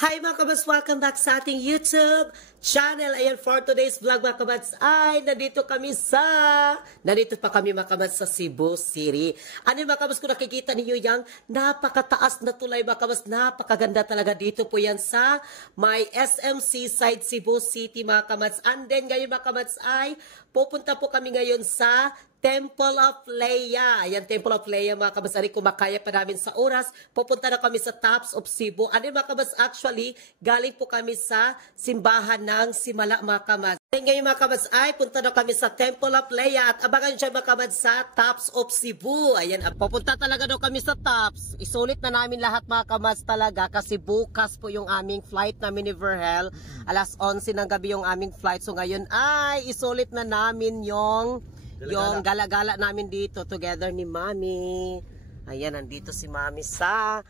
Hi mga kabats, welcome back sa ating YouTube channel. Ayan, for today's vlog mga kabats ay nandito pa kami mga kabats sa Cebu City. Ano mga kabats, kung nakikita niyo yan, napakataas na tulay mga kabats, napakaganda talaga dito po yan sa may SMC side Cebu City mga kabats. And then ngayon mga kabats ay pupunta po kami ngayon sa Temple of Leia. Ayan, Temple of Leia mga kabats. Kung makaya pa namin sa oras, pupunta na kami sa Tops of Cebu. Ano mga kabats, actually, galing po kami sa simbahan ng Simala mga kabats. Ngayon mga kabats ay punta na kami sa Temple of Leia at abangan dyan mga kabats sa Tops of Cebu. Ayan, pupunta talaga daw kami sa Tops. Isulit na namin lahat mga kabats talaga kasi bukas po yung aming flight namin ni Verhel. Alas 11 ng gabi yung aming flight. So ngayon ay isulit na namin yung gala-gala namin dito together ni Mami. Ayan, nandito si Mami sa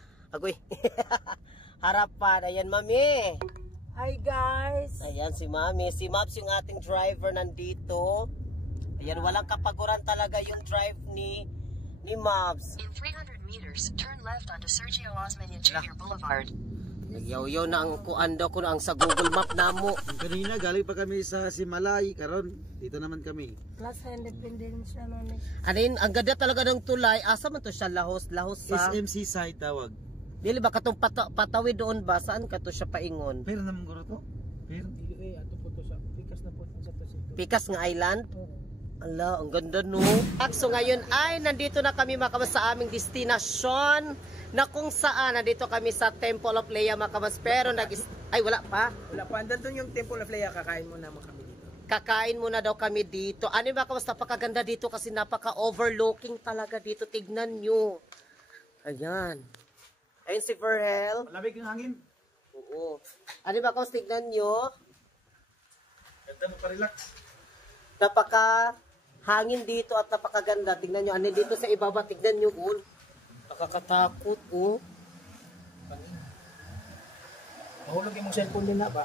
harapan. Ayan, Mami. Hi guys. Ayan si Mami. Si Mabs yung ating driver nandito. Ayan, walang kapaguran talaga yung drive ni Mabs. In 300 meters, turn left onto Sergio Osmeña Jr. Boulevard. Nagyaw-yaw na ang kuando ko ang sa Google Map namo. Kanina galing pa kami sa Simalay, karon dito naman kami. Plaza Independencia namin. Anin, ang ganda talaga ng tulay. Asa man to siya, lahos sa SMC side tawag. Dili ba katong patawid doon ba? Saan ka to siya paingon? Pero naman guro to. Pero ato po to sa Pikas na po sa Pacific. Pikas nga island? Ala, ang ganda no. So ngayon ay nandito na kami mga kabas sa aming destinasyon na kung saan nandito kami sa Temple of Leia mga kabas. Pero ay wala pa. Wala pa. Andun yung Temple of Leia, kakain mo naman kami dito. Kakain muna daw kami dito. Ano mga kabas, napakaganda dito kasi napaka-overlooking talaga dito. Tignan nyo. Ayan. Ayun si Verhel. malamig yung hangin. Oo. Ano mga kabas, tignan nyo. Ganda mo pa-relax. Napaka-hangin dito at napakaganda. Tignan nyo. Ano dito sa ibaba, tignan nyo. Nakakatakot. Mahulog yung cellphone din na ba?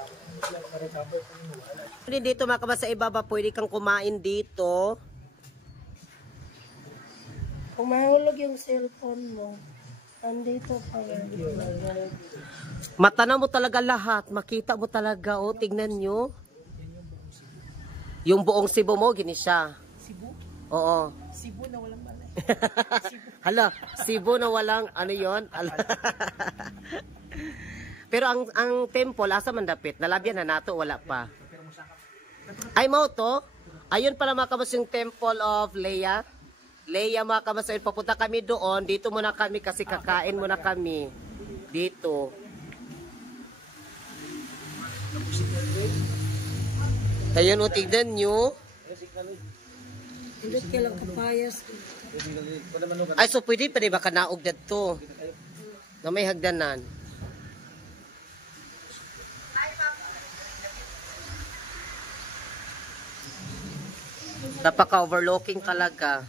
Dito mga kabas sa ibaba, pwede kang kumain dito. Kung mahulog yung cellphone mo, andito pa rin. Matana mo talaga lahat. Makita mo talaga. O, tignan nyo. Yung buong Cebu mo, gini siya. Cebu? Oo. Cebu na walang malay. Hala, Cebu na walang, ano yon? Pero ang temple, asa man dapit? Nalabyan na nato, wala pa. Ay, mo to? Ayun pala mga kabas yung Temple of Leia. Leia mga kabas, ayun, papunta kami doon. Dito muna kami kasi kakain muna kami. Dito. Ayun, o, tignan nyo. Hindi ka lang kapayas. Ay, so pwede pa rin baka naog dito. Na may hagdanan. Napaka-overlooking talaga.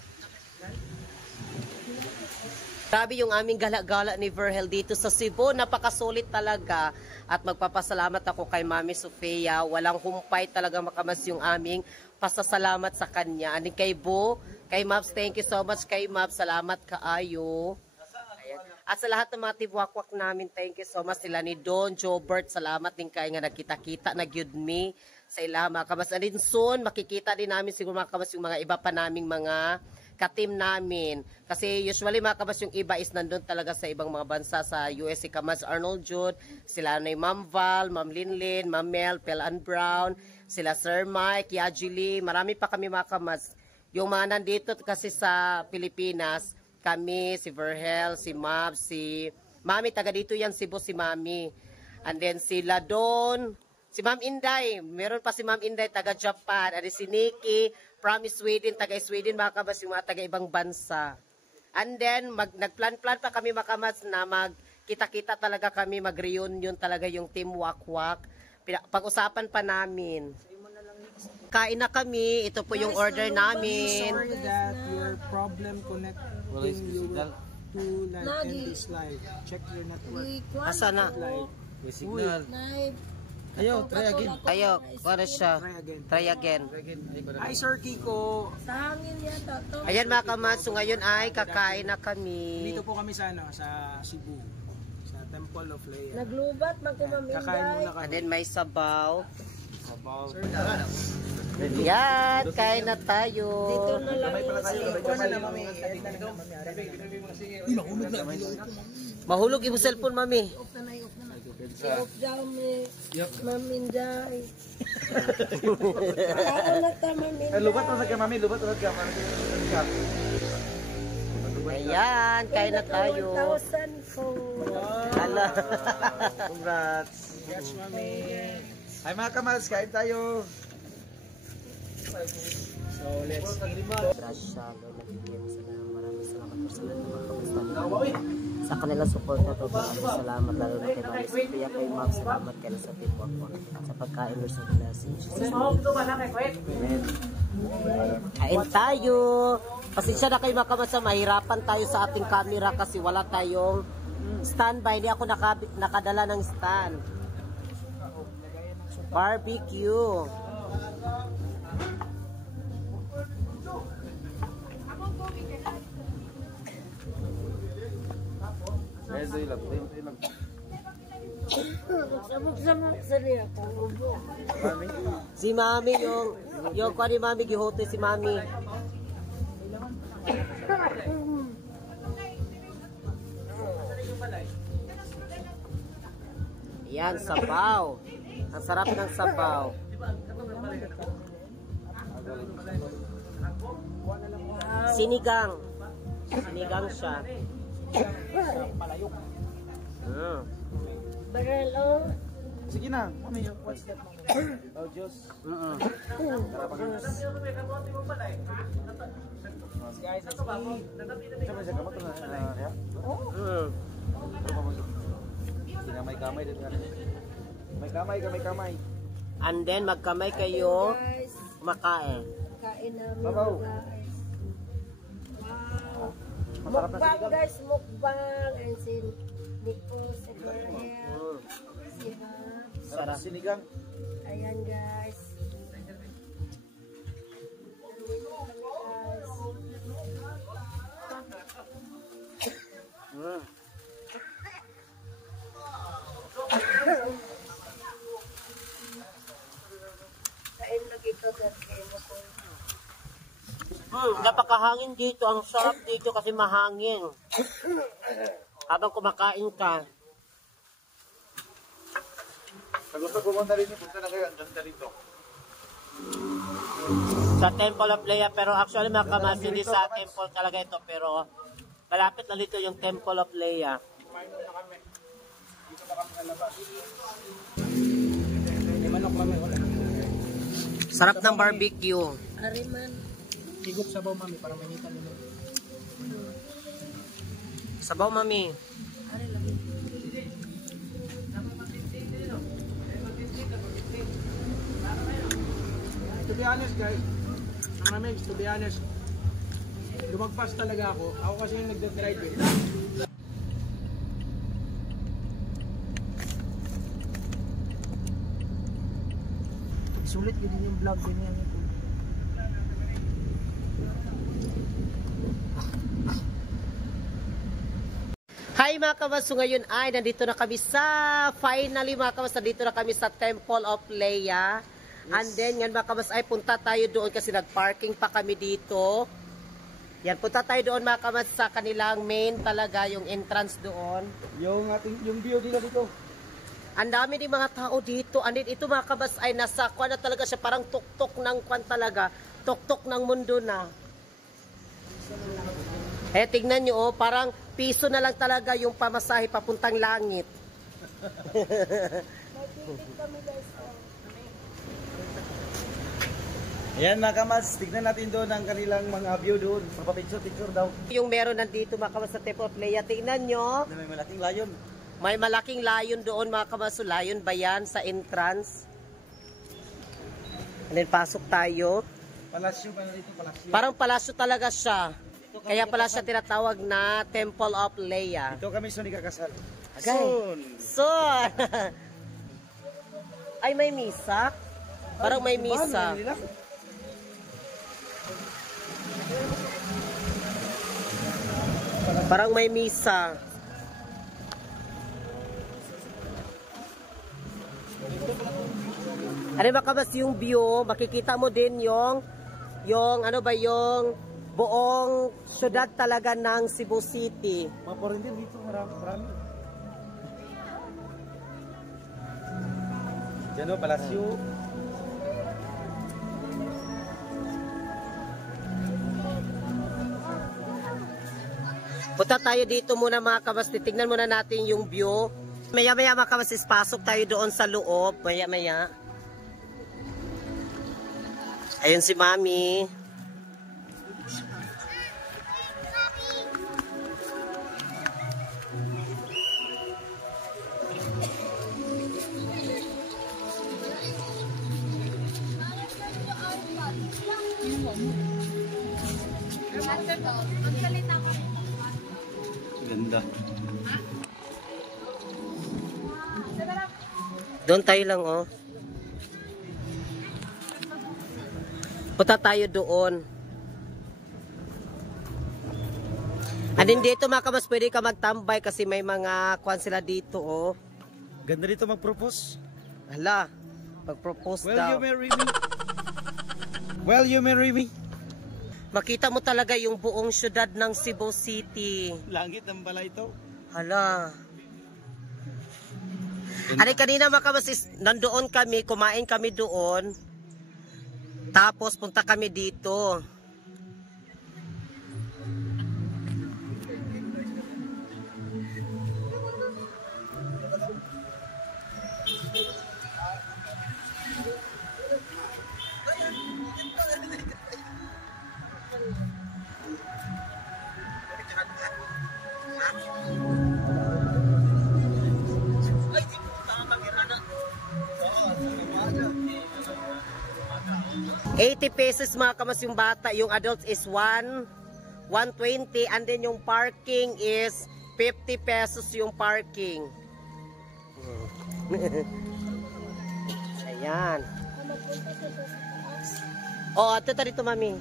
Grabe yung aming gala-gala ni Verhel dito sa Cebu. Napakasulit talaga. At magpapasalamat ako kay Mami Sofia. Walang humpay talaga makamas yung aming pasasalamat sa kanya. Ani kay Bo, kay Maps, thank you so much kay Maps. Salamat kaayo. Ayan. At sa lahat ng mga tibwakwak namin, thank you so much. Sila ni Don, Jobert, salamat din kayo nga nagkita-kita, nag-yud me sa ilaha mga kabas. And then soon, makikita din namin siguro mga kabas yung mga iba pa naming mga ka-team namin. Kasi usually mga kabas yung iba is nandun talaga sa ibang mga bansa sa US. Si Kamas Arnold Jude, sila na yung Ma'am Val, Ma'am Linlin, Ma'am Mel, Pelan Brown, sila Sir Mike, Yajili, marami pa kami mga kamas. Yung mga nandito kasi sa Pilipinas, kami, si Verhel, si Mab, si Mami, taga dito yan, Cebu si Mami. And then sila doon, si Ma'am Inday, meron pa si Ma'am Inday, taga Japan. And si Nikki, from Sweden, taga Sweden, mga kamas, yung mga taga ibang bansa. And then, nagplan-plan pa kami mga kamas na magkita-kita talaga kami, mag-reunion talaga yung Team Wakwak. Pag-usapan pa namin. Kain na kami. Ito po yung order namin. Sorry that your problem connecting you to live and this live. Check your network. Asa na? May signal. Ayo, try again. Ayo, para siya. Try again. Hi Sir Kiko. Ayan mga kamas, so ngayon ay kakain na kami. Dito po kami sa sa Cebu. Sa Temple of Leia. Naglubat, Kakain muna And kami. then may sabaw. Sabaw. Yan, kain na tayo. Dito na lang Mahulog yung cellphone, mami. Off daw may maminday. Ako na ta maminday. Lubat na ka, mami. Lubat na ka, mami. Ayan, kain na tayo. 1,000 po. Hala. Congrats. Yes, mami. Ay mga kamals, kain tayo. So, let's eat. Grasya, Lord, nabigyan mo sila ng maraming salamat po sa lahat ng mga kamusta. Sa kanilang support na ito, maraming salamat lalo na kay Mami Sophia, kay Ma'am, salamat kayo sa tipo ako sa pagkain Lord sa blessing. Amen. Kain tayo. Pasensya na kayo mga kamasa, mahirapan tayo sa ating camera kasi wala tayong standby. Hindi ako nakadala ng stand. Barbecue. Sabog-sabog sa niya. Si Mami, yung kwa ni Mami, gihote si Mami. Yan, sabaw. Ang sarap ng sabaw. Sinigang. Sinigang siya. Barel, oh. Sige na, mami. Oh, Diyos. Guys, let's eat. May kamay din ka. May kamay ka, may kamay. And then, magkamay kayo. Guys, Makain. kain namin Babaw. guys. Wow. Masarap na Mukbang sinigang. guys, mukbang. And si Nico, si Mariel, si Hab. Sarap sinigang. Ayan guys. Kain lagi ito dahil mo po. Napakahangin dito. Ang sarap dito kasi mahangin. Habang kumakain ka. Pag gusto pumunta rin, punta na kayo. Andun ka rito. Sa Temple of Leia. Pero actually mga kamas, hindi sa temple talaga ito. Pero malapit na dito yung Temple of Leia. May manok mami, wala. Sarap ng barbecue. Ariman. Higop sabaw mami, para mainita nila. Sabaw, mami. Ari lagi. To be honest guys, to be honest, lumagpas talaga ako. Ako kasi yung nagda-drive eh. Sulit yun yung vlog din yan. Hi mga kamas, so ngayon ay nandito na kami finally mga kamas, nandito na kami sa Temple of Leia. And then yan mga kamas ay punta tayo doon kasi nagparking pa kami dito. Yan, punta tayo doon mga kamas sa kanilang main talaga, yung entrance doon. Yung view nila dito. Ang dami din mga tao dito. And then ito mga kamas ay nasa kwan na talaga siya, parang tuktok ng kwan talaga. Tuktok ng mundo na. Eh, tignan nyo, oh, parang piso na lang talaga yung pamasahe papuntang langit. Ayan mga kamals, tignan natin doon ang kanilang mga view doon. Magpapicture-picture daw. Yung meron nandito mga kamas sa Temple of Leia, tignan nyo. Na may malaking layon. May malaking layon doon mga kamas. Layon ba yan sa entrance? And then pasok tayo. Palasyo pa na dito, palasyo. Parang palasyo talaga siya. Kaya pala siya tinatawag na Temple of Leia. Ito kami soon ikakasal. Okay. Soon! Ay, may misa? Parang may misa. Parang may misa. Ano makabas yung view, makikita mo din yung ano ba yung buong syudad talaga ng Cebu City. Maporin din dito, marami. Diyan o, palasyo. Punta tayo dito muna mga kabasti. Tingnan muna natin yung view. Maya-maya mga kabasti, pasok tayo doon sa loob. Maya-maya. Ayun si Mami. Ganda. Doon tayo lang, oh. Punta tayo doon. Andin dito mga kamas, pwede ka magtambay kasi may mga kwan sila dito, oh. Ganda dito mag-propose. Hala, mag-propose daw. Will you marry me? Makita mo talaga yung buong syudad ng Cebu City. Langit ng bala ito. Hala. Ano kanina mga kamas, nandoon kami, kumain kami doon. Tapos punta kami dito. ₱80 mga kamas yung bata, yung adults is 120 and then yung parking is ₱50 yung parking. Ayan. Oh, ito dito mami.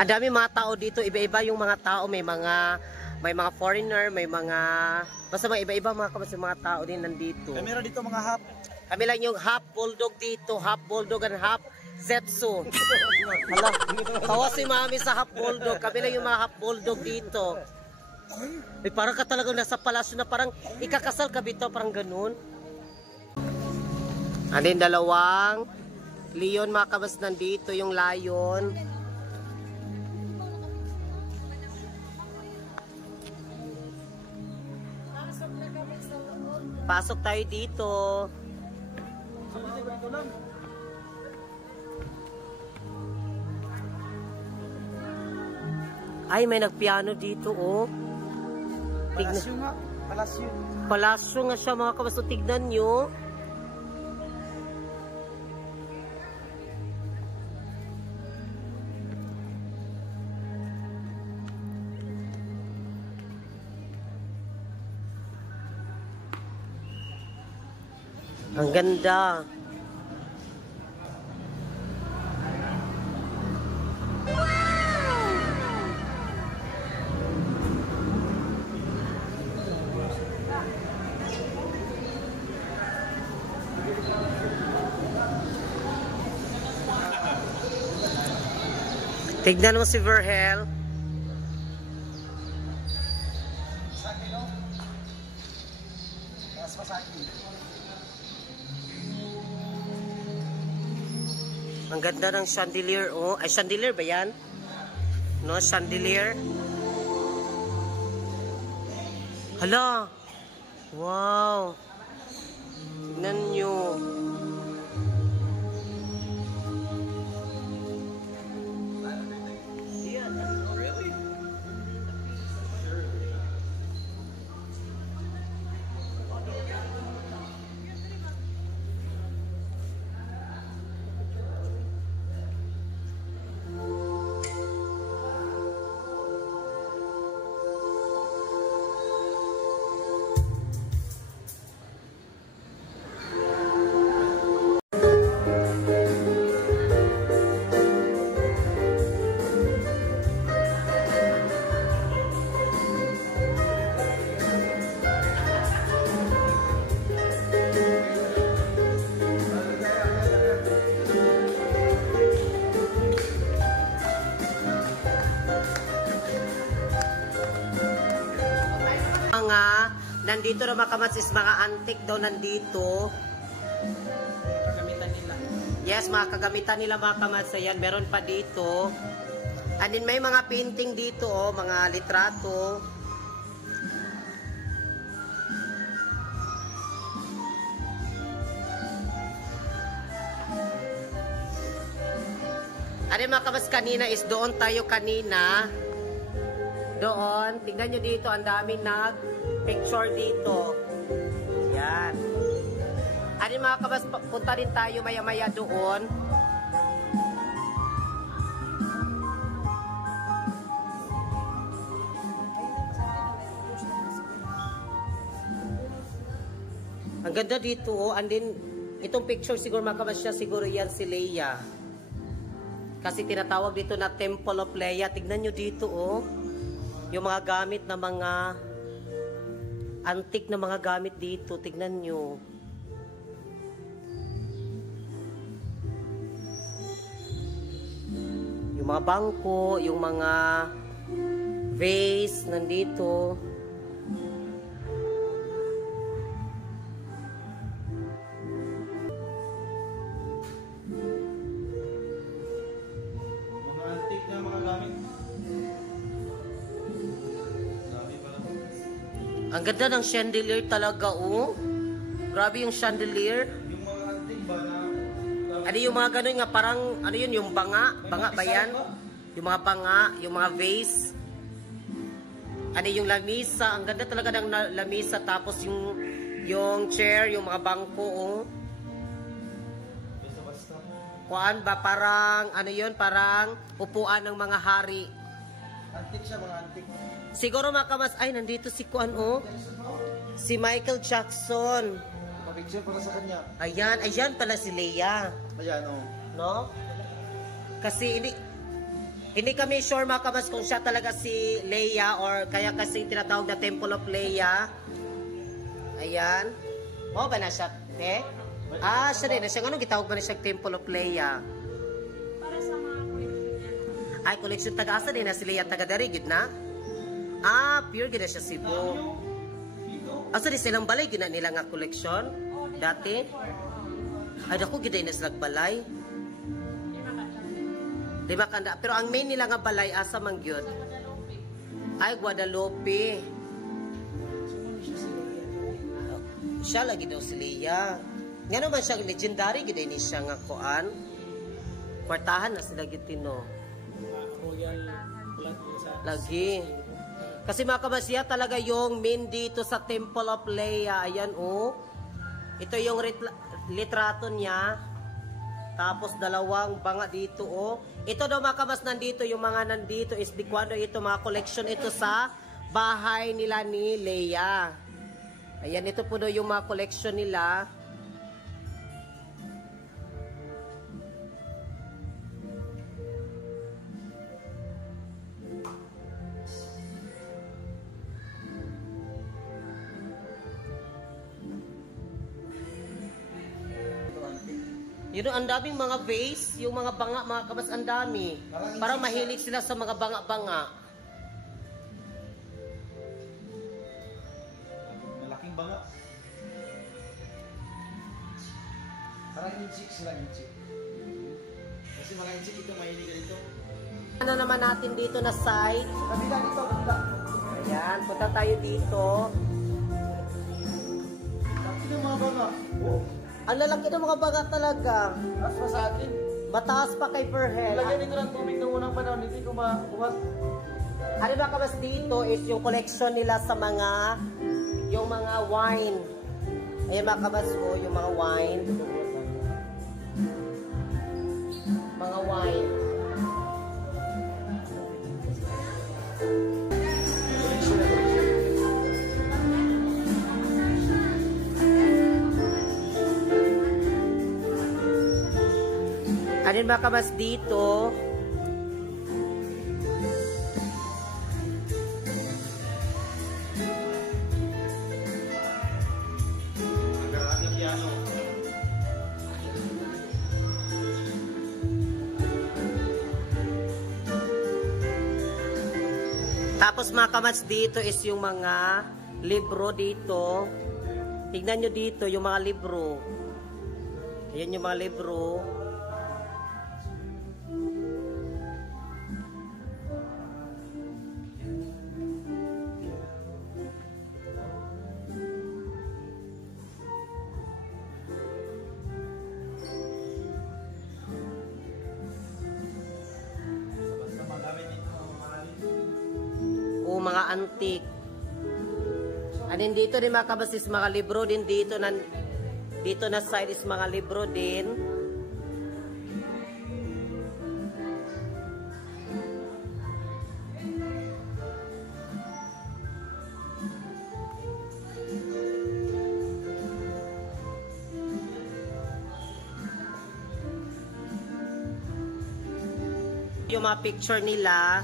Ang dami mga tao dito, iba-iba yung mga tao, may mga foreigner, may mga basta mga iba-iba mga kamas yung mga tao din nandito. Kamera dito mga hap. Kami lang yung half bulldog dito, half bulldog and half zetsu. Hala, tawa si mami sa half bulldog. Kami lang yung mga half bulldog dito. Eh, parang ka talagang nasa palasyo na parang ikakasal ka bito, parang ganun. Andin dalawang leon mga kabas nandito, yung lion. Pasok tayo dito. Ay, may nagpiano dito, oh. Palasyo nga. Palasyo. Palasyo nga siya, mga kabaso. Tignan nyo. Ang ganda. Tignan mo si Verhel. Ang ganda ng chandelier, oh. Ay, chandelier ba yan? No, chandelier. Hala! Wow! Tignan nyo. mga, nandito na mga kamats is mga antique daw nandito. Kagamitan nila. Yes, mga kagamitan nila mga kamats. Ayan, meron pa dito. And then may mga painting dito, oh, mga litrato. Ano mga kamas kanina is doon tayo kanina. Doon. Tingnan nyo dito. Ang daming nag-picture dito. Yan. Ano mga kamas, punta rin tayo maya-maya doon. Ang ganda dito, oh. And then, itong picture siguro mga kamas siya, siguro yan si Leia. Kasi tinatawag dito na Temple of Leia. Tignan nyo dito, oh. Yung mga gamit na mga antique na mga gamit dito. Tignan nyo. Yung mga bangko, yung mga vase nandito. Ang ganda ng chandelier talaga, oh. Grabe yung chandelier. Yung mga antik ba na... Ano yung mga ganun nga, parang, ano yun, yung banga? Banga ba yan? Yung mga banga, yung mga vase. Ano yung lamisa? Ang ganda talaga ng lamisa. Tapos yung chair, yung mga bangko, oh. Basta-basta. Kuan ba? Parang, ano yun, parang upuan ng mga hari. Antik siya, mga antik. Siguro mga kamas, ay, nandito si Kuan, oh. Si Michael Jackson. Pa-picture para sa kanya. Ayan, ayan pala si Leia. Ayan, oh. No? Kasi hindi kami sure mga kamas kung siya talaga si Leia or kaya kasi tinatawag na Temple of Leia. Ayan. Mo ba na siya? Eh? Ah, siya rin. Siya nga nung gitawag ba na siya Temple of Leia? Para sa mga collection. Ay, collection taga-asa din na si Leia taga-Darigid na? Ah, pure gina siya Cebu. Asa di silang balay gina nila nga collection? Dati? Ay, dako gina na silang balay. Di ba kanda? Pero ang main nila nga balay, asa man gyud? Ay, Guadalupe. Siya lagi daw si Leia. Nga naman siya, legendary gina ni siya nga kuan. Kwartahan na sila gitino. Royal blood sa... Lagi. Kasi mga kabasya talaga yung main dito sa Temple of Leia. Ayan, oh. Ito yung litrato niya. Tapos dalawang banga dito, oh. Ito daw mga kabas nandito, yung mga nandito is di kwando ito, mga collection ito sa bahay nila ni Leia. Ayan, ito po daw yung mga collection nila. Yun, ang daming mga vase, yung mga banga, mga kabas, ang dami. Parang mahilig sila sa mga banga-banga. Malaking banga. Parang inchik sila, inchik. Kasi mga inchik ito, mahilig ka dito. Ano naman natin dito na site? Kabila dito, kabila. Ayan, punta tayo dito. Bakit yung mga banga? Oh. Ang lalaki ng mga banga talaga. Taas pa sa akin. Mataas pa kay Verhel. Lagyan dito ng tubig ng unang panahon, hindi ko makuha. Ano ba kabas dito is yung collection nila sa mga, yung mga wine. Ayan mga kabas ko, yung mga wine. Mga wine. Ano ba kabas dito? Tapos mga kamats dito is yung mga libro dito. Tignan nyo dito yung mga libro. Ayan yung mga libro. O mga antique. Anin dito din mga kabasis, mga libro din dito na side is mga libro din. Yung mga picture nila.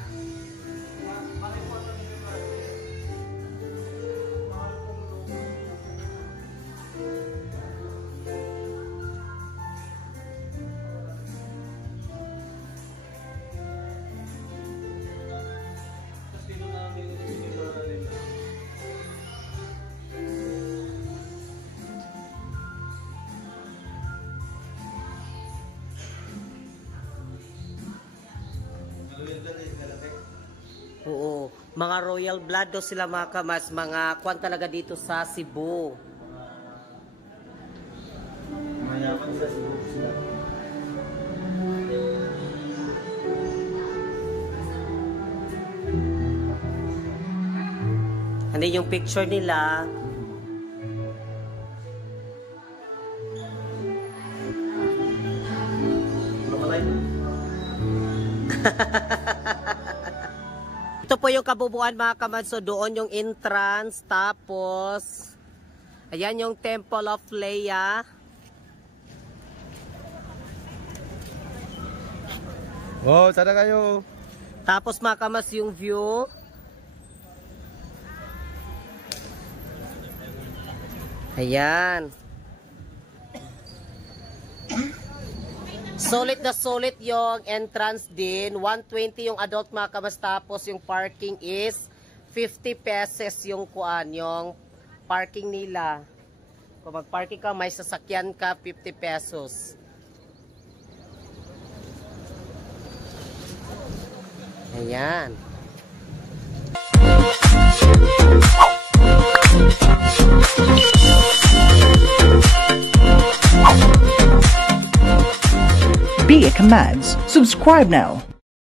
Oo, mga royal blood do sila mga kamas, mga kwan talaga dito sa Cebu. Mayaman sa Cebu sila. Ano yung picture nila? Ito po yung kabubuan mga kamanso, doon yung entrance, tapos ayan yung Temple of Leia. Oh, sana kayo. Tapos mga kamas yung view. Ayan. Solid na solid yung entrance din. 120 yung adult mga kamas. Tapos yung parking is 50 pesos yung kuan. Yung parking nila. Kung mag-parking ka, may sasakyan ka, 50 pesos. Ayan. Be a Commands. Subscribe now.